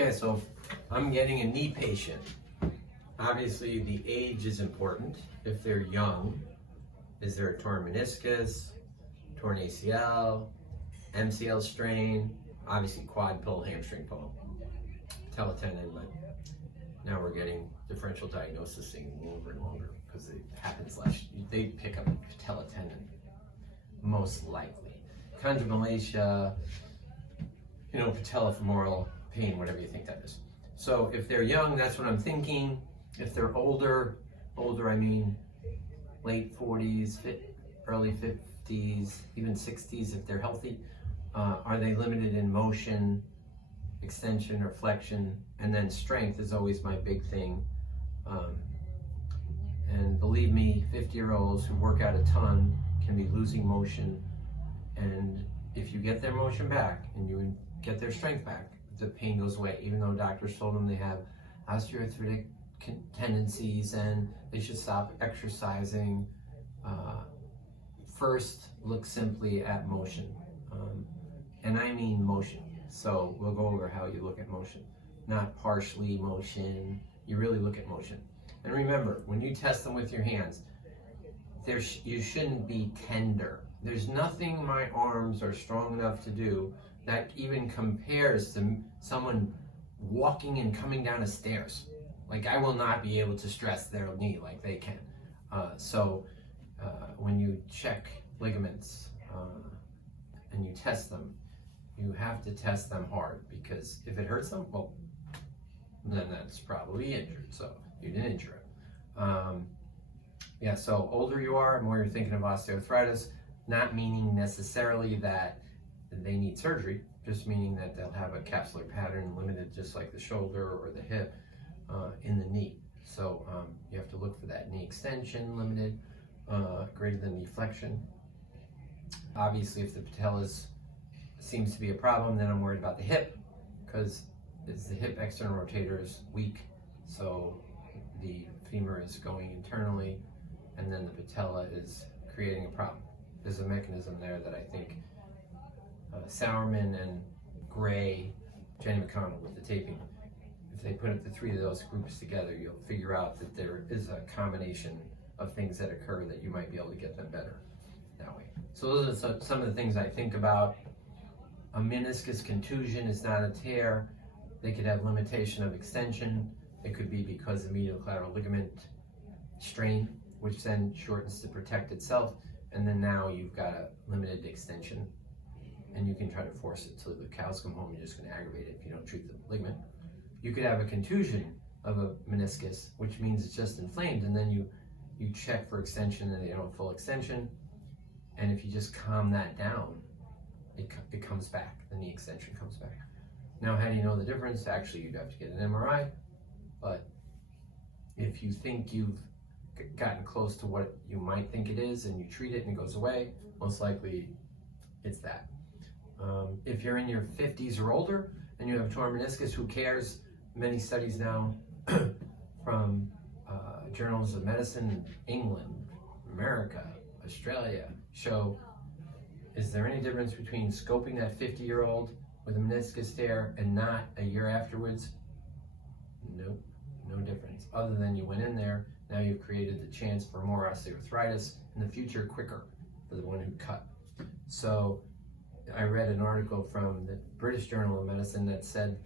Okay, so I'm getting a knee patient. Obviously, the age is important. If they're young, is there a torn meniscus, torn ACL, MCL strain, obviously quad pull, hamstring pull, patella tendon, but now we're getting differential diagnosis thing longer and longer because it happens less. They pick up patella tendon, most likely. Chondromalacia, patellofemoral pain, whatever you think that is. So if they're young, that's what I'm thinking. If they're older I mean late 40s, early 50s, even 60s if they're healthy, are they limited in motion, extension or flexion? And then strength is always my big thing. And believe me, 50-year-olds who work out a ton can be losing motion. And if you get their motion back and you get their strength back, the pain goes away, even though doctors told them they have osteoarthritic tendencies and they should stop exercising. First, look simply at motion. And I mean motion. So we'll go over how you look at motion, not partially motion. You really look at motion. And remember, when you test them with your hands, you shouldn't be tender. There's nothing my arms are strong enough to do that even compares to someone walking and coming down the stairs. Like, I will not be able to stress their knee like they can. When you check ligaments and you test them, you have to test them hard, because if it hurts them, well, then that's probably injured. So you didn't injure it. So older you are, more you're thinking of osteoarthritis, not meaning necessarily that they need surgery, just meaning that they'll have a capsular pattern limited just like the shoulder or the hip in the knee. So you have to look for that knee extension limited, greater than knee flexion. Obviously, if the patellas seems to be a problem, then I'm worried about the hip, because the hip external rotator is weak, so the femur is going internally, and then the patella is creating a problem. There's a mechanism there that I think Sourman and Gray, Jenny McConnell with the taping, if they put up the three of those groups together, you'll figure out that there is a combination of things that occur that you might be able to get them better that way. So those are some of the things I think about. A meniscus contusion is not a tear. They could have limitation of extension. It could be because of medial collateral ligament strain, which then shortens to protect itself. And then now you've got a limited extension, and you can try to force it till the cows come home. You're just going to aggravate it if you don't treat the ligament. You could have a contusion of a meniscus, which means it's just inflamed, and then you check for extension and they don't have full extension. And if you just calm that down, it comes back. The knee extension comes back. Now, how do you know the difference? Actually, you'd have to get an MRI. But if you think you've gotten close to what you might think it is and you treat it and it goes away, most likely it's that. If you're in your 50s or older and you have a torn meniscus, who cares? Many studies now from journals of medicine in England, America, Australia show, is there any difference between scoping that 50-year-old with a meniscus tear and not a year afterwards? Nope, no difference. Other than you went in there, now you've created the chance for more osteoarthritis in the future quicker for the one who cut. So I read an article from the British Journal of Medicine that said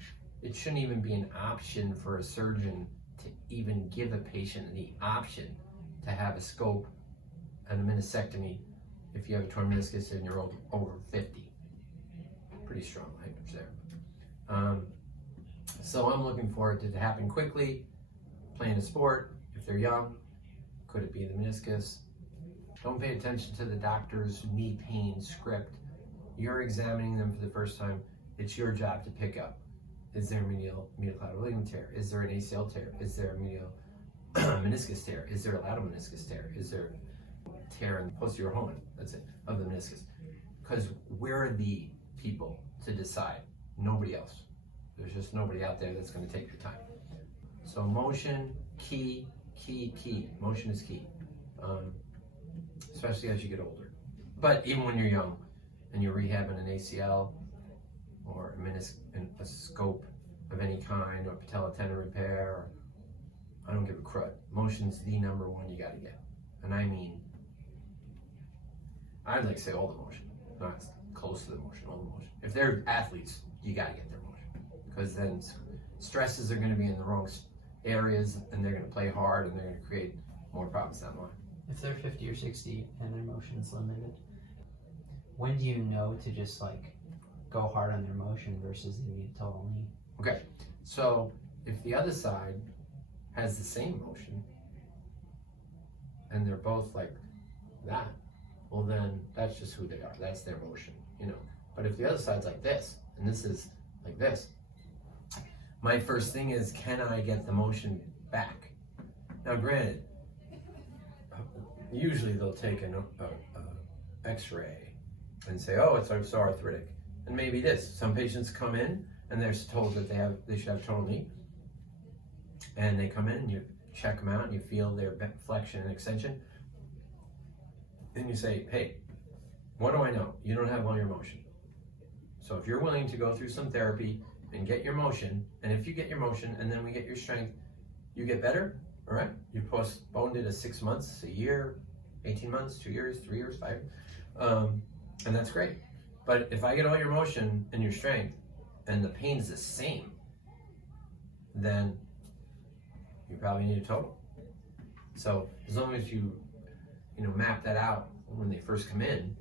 it shouldn't even be an option for a surgeon to even give a patient the option to have a scope and a meniscectomy if you have a torn meniscus and you're over 50. Pretty strong language there. So I'm looking for it to happen quickly. Playing a sport, if they're young, could it be the meniscus? Don't pay attention to the doctor's knee pain script. You're examining them for the first time. It's your job to pick up. Is there a medial collateral ligament tear? Is there an ACL tear? Is there a medial meniscus tear? Is there a lateral meniscus tear? Is there a tear in the posterior horn, that's it, of the meniscus? Because we're the people to decide, nobody else. There's just nobody out there that's going to take your time. So motion, key. Motion is key, especially as you get older. But even when you're young and you're rehabbing an ACL or a scope, of any kind, or patella tendon repair, I don't give a crud. Motion's the number one you gotta get. And I mean, I'd like to say all the motion, not close to the motion, all the motion. If they're athletes, you gotta get their motion. Because then stresses are gonna be in the wrong areas, and they're gonna play hard, and they're gonna create more problems down the line. If they're 50 or 60 and their motion's limited, when do you know to just like go hard on their motion versus they need a total knee? Okay, so if the other side has the same motion and they're both like that, well then that's just who they are. That's their motion, you know. But if the other side's like this and this is like this, my first thing is, can I get the motion back? Now granted, usually they'll take an x-ray and say, oh, it's arthritic. And maybe this. Some patients come in and they're told that they should have total knee. And they come in and you check them out and you feel their flexion and extension. Then you say, hey, what do I know? You don't have all your motion. So if you're willing to go through some therapy and get your motion, and if you get your motion and then we get your strength, you get better, all right? You postponed it 6 months, a year, 18 months, 2 years, 3 years, 5, and that's great. But if I get all your motion and your strength and the pain is the same, then you probably need a total. So as long as you map that out when they first come in,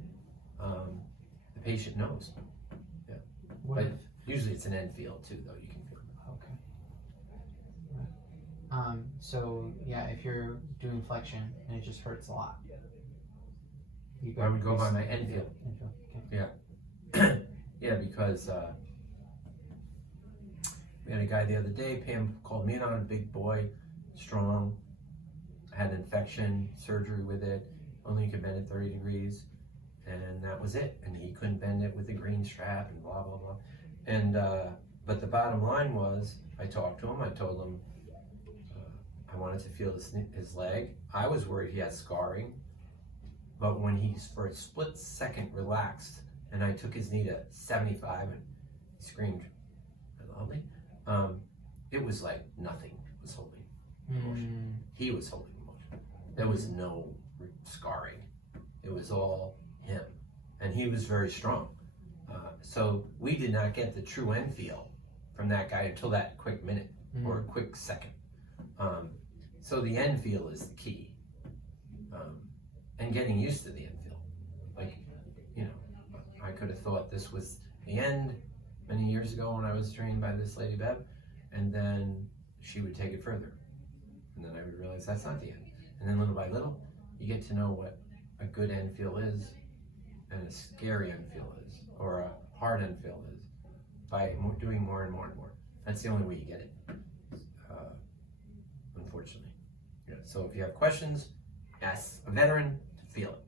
the patient knows. Yeah. But usually it's an end field too, though. You can feel it. Okay. So yeah, if you're doing flexion and it just hurts a lot, I would go by my end field. Okay. Yeah. Yeah, because we had a guy the other day, Pam called me in on a big boy, strong, had an infection, surgery with it, only could bend it 30 degrees, and that was it. And he couldn't bend it with the green strap and blah, blah, blah. And, but the bottom line was, I talked to him, I told him I wanted to feel his leg. I was worried he had scarring, but when he, for a split second, relaxed, and I took his knee to 75 and he screamed loudly, it was like nothing was holding motion. He was holding motion. There was no scarring. It was all him. And he was very strong. So we did not get the true end feel from that guy until that quick minute or a quick second. So the end feel is the key. And getting used to the end feel. Like, I could have thought this was the end many years ago when I was trained by this lady Bev, and then she would take it further. And then I would realize that's not the end. And then little by little, you get to know what a good end feel is and a scary end feel is, or a hard end feel is, by doing more and more and more. That's the only way you get it, unfortunately. Yeah. So if you have questions, ask a veteran to feel it.